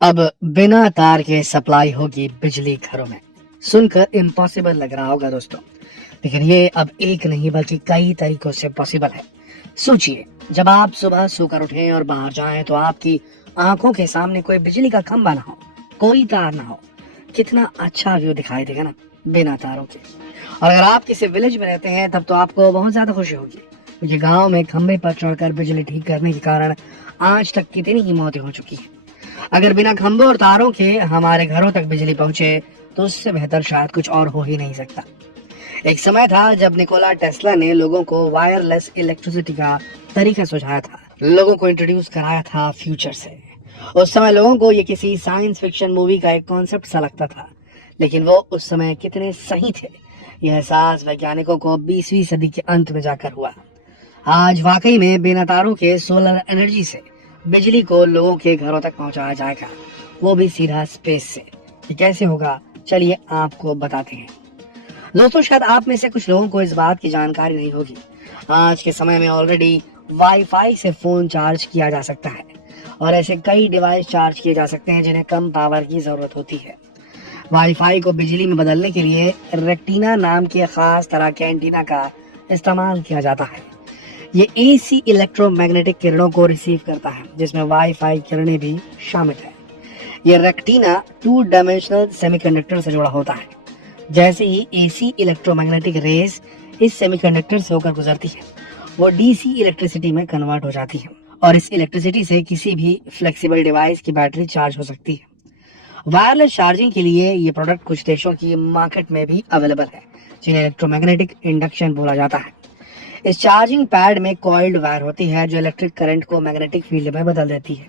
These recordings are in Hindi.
अब बिना तार के सप्लाई होगी बिजली घरों में। सुनकर इम्पॉसिबल लग रहा होगा दोस्तों, लेकिन ये अब एक नहीं बल्कि कई तरीकों से पॉसिबल है। सोचिए, जब आप सुबह सोकर उठें और बाहर जाएं तो आपकी आंखों के सामने कोई बिजली का खंभा ना हो, कोई तार ना हो, कितना अच्छा व्यू दिखाई देगा ना, बिना तारों के। और अगर आप किसी विलेज में रहते हैं तब तो आपको बहुत ज्यादा खुशी होगी, क्योंकि गांव में खंभे पर चढ़कर बिजली ठीक करने के कारण आज तक कितनी ही मौतें हो चुकी हैं। अगर बिना खंभों और तारों के हमारे घरों तक बिजली पहुंचे तो उससे बेहतर शायद कुछ और हो ही नहीं सकता। एक समय था जब निकोला टेस्ला ने लोगों को वायरलेस इलेक्ट्रिसिटी का तरीका सुझाया था, लोगों को इंट्रोड्यूस कराया था फ्यूचर से। उस समय लोगों को ये किसी साइंस फिक्शन मूवी का एक कॉन्सेप्ट सा लगता था, लेकिन वो उस समय कितने सही थे, यह एहसास वैज्ञानिकों को 20वीं सदी के अंत में जाकर हुआ। आज वाकई में बिना तारों के सोलर एनर्जी से बिजली को लोगों के घरों तक पहुंचाया जाएगा, वो भी सीधा स्पेस से। ये कैसे होगा, चलिए आपको बताते हैं। दोस्तों, शायद आप में से कुछ लोगों को इस बात की जानकारी नहीं होगी। आज के समय में ऑलरेडी वाईफाई से फोन चार्ज किया जा सकता है और ऐसे कई डिवाइस चार्ज किए जा सकते हैं जिन्हें कम पावर की जरूरत होती है। वाईफाई को बिजली में बदलने के लिए रेक्टिना नाम के खास तरह के एंटीना का इस्तेमाल किया जाता है। ये एसी इलेक्ट्रोमैग्नेटिक किरणों को रिसीव करता है, जिसमें वाईफाई किरणें भी शामिल है। ये रेक्टिना 2 डायमेंशनल सेमीकंडक्टर से जुड़ा होता है। जैसे ही एसी इलेक्ट्रोमैग्नेटिक रेज इस सेमीकंडक्टर से होकर गुजरती है, वो डीसी इलेक्ट्रिसिटी में कन्वर्ट हो जाती है और इस इलेक्ट्रिसिटी से किसी भी फ्लेक्सिबल डिवाइस की बैटरी चार्ज हो सकती है। वायरलेस चार्जिंग के लिए ये प्रोडक्ट कुछ देशों की मार्केट में भी अवेलेबल है, जिन्हें इलेक्ट्रोमैग्नेटिक इंडक्शन बोला जाता है। इस चार्जिंग पैड में कॉइल्ड वायर होती है जो इलेक्ट्रिक करंट को मैग्नेटिक फील्ड में बदल देती है।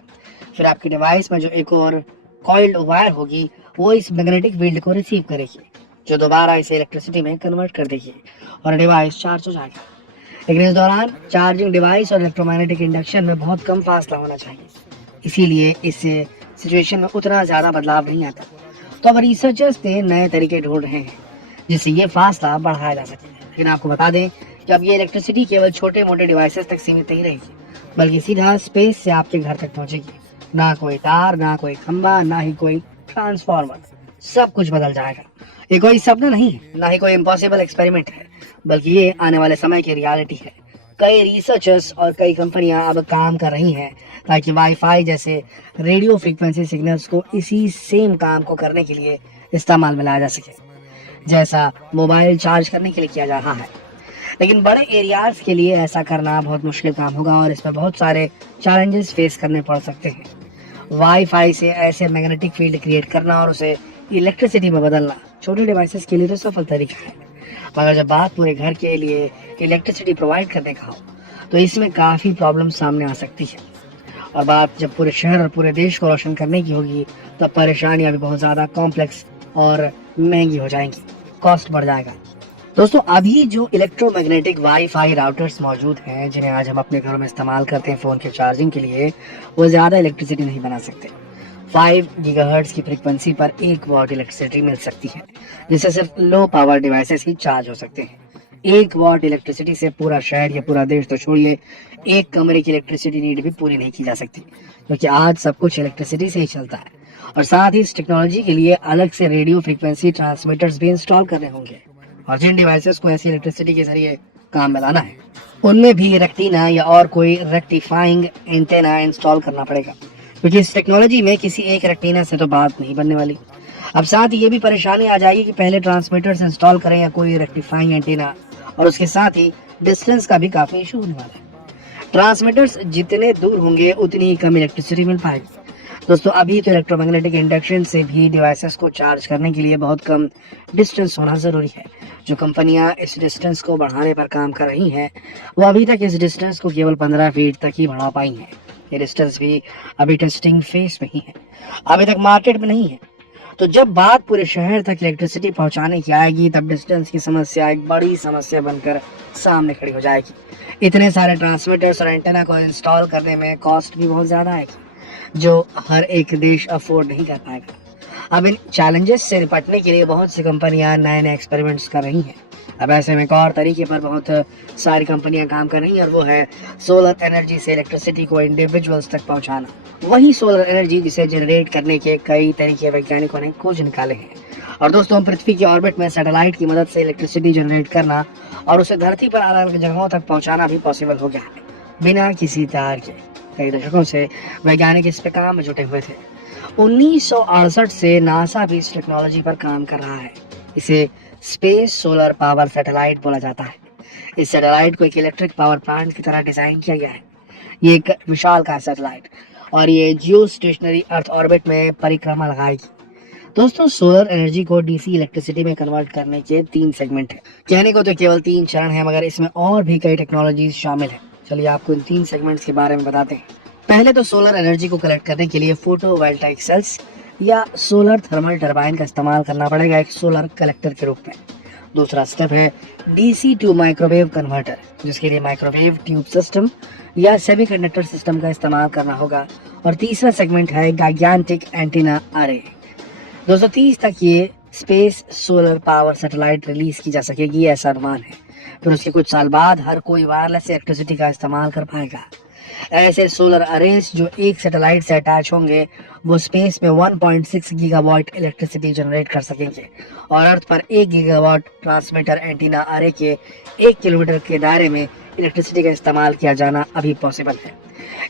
फिर आपके डिवाइस में जो एक और कॉइल्ड वायर होगी, वो इस मैग्नेटिक फील्ड को रिसीव करेगी, जो दोबारा इसे इलेक्ट्रिसिटी में कन्वर्ट कर देगी और डिवाइस चार्ज हो जाएगा। लेकिन इस दौरान चार्जिंग डिवाइस और इलेक्ट्रोमैग्नेटिक इंडक्शन में बहुत कम फासला होना चाहिए, इसीलिए इससे सिचुएशन में उतना ज्यादा बदलाव नहीं आता। तो अब रिसर्चर्स ने नए तरीके ढूंढ रहे हैं जिससे ये फासला बढ़ाया जा सके। लेकिन आपको बता दें कि अब ये इलेक्ट्रिसिटी केवल छोटे मोटे डिवाइसेस तक सीमित नहीं रहेगी, बल्कि सीधा स्पेस से आपके घर तक पहुंचेगी। ना कोई तार, ना कोई खंभा, ना ही कोई ट्रांसफार्मर, सब कुछ बदल जाएगा। ये कोई सपना नहीं है, ना ही कोई इम्पॉसिबल एक्सपेरिमेंट है, बल्कि ये आने वाले समय की रियलिटी है। कई रिसर्चर्स और कई कंपनियां अब काम कर रही हैं ताकि वाईफाई जैसे रेडियो फ्रीक्वेंसी सिग्नल्स को इसी सेम काम को करने के लिए इस्तेमाल में लाया जा सके, जैसा मोबाइल चार्ज करने के लिए किया जा रहा है। लेकिन बड़े एरियाज के लिए ऐसा करना बहुत मुश्किल काम होगा और इसमें बहुत सारे चैलेंजेस फेस करने पड़ सकते हैं। वाईफाई से ऐसे मैग्नेटिक फील्ड क्रिएट करना और उसे इलेक्ट्रिसिटी में बदलना छोटे डिवाइसेस के लिए तो सफल तरीका है, मगर जब बात पूरे घर के लिए इलेक्ट्रिसिटी प्रोवाइड करने का हो तो इसमें काफ़ी प्रॉब्लम सामने आ सकती है। और बात जब पूरे शहर और पूरे देश को रोशन करने की होगी, तब परेशानियां भी बहुत ज़्यादा कॉम्प्लेक्स और महंगी हो जाएंगी, कॉस्ट बढ़ जाएगा। दोस्तों, अभी जो इलेक्ट्रोमैग्नेटिक वाईफाई राउटर्स मौजूद हैं जिन्हें आज हम अपने घरों में इस्तेमाल करते हैं फ़ोन के चार्जिंग के लिए, वो ज़्यादा इलेक्ट्रिसिटी नहीं बना सकते। 5 गीगाहर्ट्ज़ की फ्रीक्वेंसी पर 1 वॉट इलेक्ट्रिसिटी मिल सकती है, जिससे सिर्फ लो पावर डिवाइसेस ही चार्ज हो सकते हैं। 1 वॉट इलेक्ट्रिसिटी से पूरा शहर या पूरा देश तो छोड़िए, एक कमरे की इलेक्ट्रिसिटी नीड भी पूरी नहीं की जा सकती, क्योंकि आज सब कुछ इलेक्ट्रिसिटी से ही चलता है। और साथ ही इस टेक्नोलॉजी के लिए अलग से रेडियो फ्रीक्वेंसी ट्रांसमीटर्स भी इंस्टॉल करने होंगे, और जिन डिवाइसेस को ऐसी इलेक्ट्रिसिटी के जरिए काम में लाना है, उनमें भी रेक्टिना या और कोई रेक्टिफाइंग एंटेना इंस्टॉल करना पड़ेगा, क्योंकि इस टेक्नोलॉजी में किसी एक रेक्टिना से तो बात नहीं बनने वाली। अब साथ ही ये भी परेशानी आ जाएगी कि पहले ट्रांसमीटर्स इंस्टॉल करें या कोई रेक्टिफाइंग एंटेना, और उसके साथ ही डिस्टेंस का भी काफी इशू होने वाला है। ट्रांसमीटर्स जितने दूर होंगे उतनी ही कम इलेक्ट्रिसिटी मिल पाएगी। दोस्तों, अभी तो इलेक्ट्रोमैग्नेटिक इंडक्शन से भी डिवाइसेस को चार्ज करने के लिए बहुत कम डिस्टेंस होना ज़रूरी है। जो कंपनियां इस डिस्टेंस को बढ़ाने पर काम कर रही हैं, वो अभी तक इस डिस्टेंस को केवल 15 फीट तक ही बढ़ा पाई हैं। ये डिस्टेंस भी अभी टेस्टिंग फेज में ही है, अभी तक मार्केट में नहीं है। तो जब बात पूरे शहर तक इलेक्ट्रिसिटी पहुंचाने की आएगी, तब डिस्टेंस की समस्या एक बड़ी समस्या बनकर सामने खड़ी हो जाएगी। इतने सारे ट्रांसमीटर्स और एंटेना को इंस्टॉल करने में कॉस्ट भी बहुत ज़्यादा आएगी, जो हर एक देश अफोर्ड नहीं कर पाएगा। अब इन चैलेंजेस से निपटने के लिए बहुत सी कंपनियां नए नए एक्सपेरिमेंट्स कर रही हैं, अब ऐसे में एक और तरीके पर बहुत सारी कंपनियां काम कर रही हैं और वो है सोलर एनर्जी से इलेक्ट्रिसिटी को इंडिविजुअल्स तक पहुंचाना। वही सोलर एनर्जी जिसे जनरेट करने के कई तरीके वैज्ञानिकों ने खोज निकाले हैं। और दोस्तों, हम पृथ्वी की ऑर्बिट में सैटेलाइट की मदद से इलेक्ट्रिसिटी जनरेट करना और उसे धरती पर अलग अलग जगहों तक पहुंचाना भी पॉसिबल हो गया है, बिना किसी तार के। कई दशकों से वैज्ञानिक इस पे काम में जुटे हुए थे। 1968 से नासा भी इस टेक्नोलॉजी पर काम कर रहा है। इसे स्पेस सोलर पावर सैटेलाइट बोला जाता है। इस सैटेलाइट को एक इलेक्ट्रिक पावर प्लांट की तरह डिजाइन किया गया है। ये एक विशालकाय सैटेलाइट और ये जियो स्टेशनरी अर्थ ऑर्बिट में परिक्रमा लगाएगी। दोस्तों, सोलर एनर्जी को डीसी इलेक्ट्रिसिटी में कन्वर्ट करने के 3 सेगमेंट हैं। कहने को तो केवल 3 चरण है, मगर इसमें और भी कई टेक्नोलॉजीज शामिल है। चलिए आपको इन 3 सेगमेंट्स के बारे में बताते हैं। पहले तो सोलर एनर्जी को कलेक्ट करने के लिए फोटोवोल्टाइक सेल्स या सोलर थर्मल टरबाइन का इस्तेमाल करना पड़ेगा एक सोलर कलेक्टर के रूप में। दूसरा स्टेप है डीसी टू माइक्रोवेव कन्वर्टर, जिसके लिए माइक्रोवेव ट्यूब सिस्टम या सेमीकंडक्टर सिस्टम का इस्तेमाल करना होगा। और तीसरा सेगमेंट है गाइगेंटिक एंटीना अरे। 230 तक ये space solar power satellite release की जा सकेगी, ऐसा अनुमान है। फिर उसके कुछ साल बाद हर कोई वायरलेस इलेक्ट्रिसिटी का इस्तेमाल कर पाएगा। ऐसे सोलर अरेज जो एक सैटेलाइट से अटैच होंगे, वो स्पेस में 1.6 गीगावाट इलेक्ट्रिसिटी जनरेट कर सकेंगे और अर्थ पर 1 गीगावाट ट्रांसमीटर एंटीना अरे के 1 किलोमीटर के दायरे में इलेक्ट्रिसिटी का इस्तेमाल किया जाना अभी पॉसिबल है।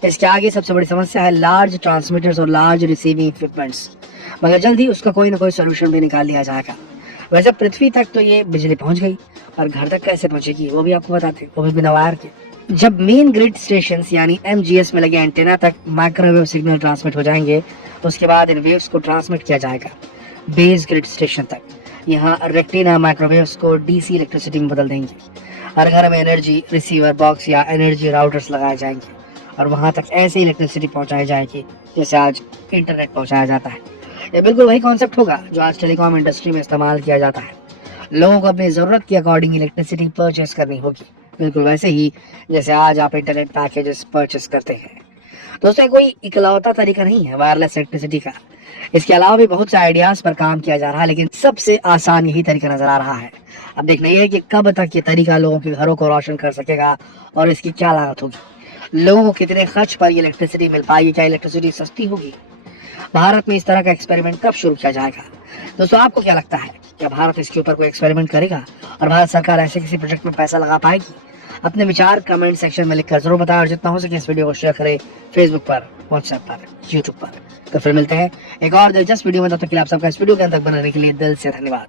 इसके आगे सबसे बड़ी समस्या है लार्ज ट्रांसमीटर्स और लार्ज रिसीविंग इक्विपमेंट्स, मगर जल्द ही उसका कोई ना कोई सोल्यूशन भी निकाल लिया जाएगा। वैसे पृथ्वी तक तो ये बिजली पहुंच गई, और घर तक कैसे पहुंचेगी वो भी आपको बताते हैं, वो भी बिना वायर के। जब मेन ग्रिड स्टेशन यानी एमजीएस में लगे एंटेना तक माइक्रोवेव सिग्नल ट्रांसमिट हो जाएंगे, उसके बाद इन वेव्स को ट्रांसमिट किया जाएगा बेस ग्रिड स्टेशन तक। यहाँ रेक्टिना माइक्रोवेव्स को डीसी इलेक्ट्रिसिटी में बदल देंगे। हर घर में एनर्जी रिसीवर बॉक्स या एनर्जी राउटर्स लगाए जाएंगे और वहां तक ऐसे इलेक्ट्रिसिटी पहुंचाई जाएगी जैसे आज इंटरनेट पहुंचाया जाता है। ये बिल्कुल वही कॉन्सेप्ट होगा जो आज टेलीकॉम इंडस्ट्री में इस्तेमाल किया जाता है। लोगों को अपनी जरूरत के अकॉर्डिंग इलेक्ट्रिसिटी परचेस करनी होगी, बिल्कुल वैसे ही जैसे आज आप इंटरनेट पैकेजेस परचेस करते हैं। दोस्तों, कोई इकलौता तरीका नहीं है वायरलेस इलेक्ट्रिसिटी का। इसके अलावा भी बहुत से आइडियाज पर काम किया जा रहा है, लेकिन सबसे आसान यही तरीका नजर आ रहा है। अब देखना यह है कि कब तक ये तरीका लोगों के घरों को रोशन कर सकेगा और इसकी क्या लागत होगी। लोगों को कितने खर्च पर ये इलेक्ट्रिसिटी मिल पाएगी, क्या इलेक्ट्रिसिटी सस्ती होगी। भारत में इस तरह का एक्सपेरिमेंट कब शुरू किया जाएगा। दोस्तों, आपको क्या लगता है, क्या भारत इसके ऊपर कोई एक्सपेरिमेंट करेगा और भारत सरकार ऐसे किसी प्रोजेक्ट में पैसा लगा पाएगी? अपने विचार कमेंट सेक्शन में लिखकर जरूर बताएं और जितना हो सके इस वीडियो को शेयर करें फेसबुक पर, व्हाट्सएप पर, यूट्यूब पर। तो फिर मिलते हैं एक और दिलचस्प वीडियो में। तब तक के लिए आप सबका इस वीडियो के अंत तक बनाने के लिए दिल से धन्यवाद।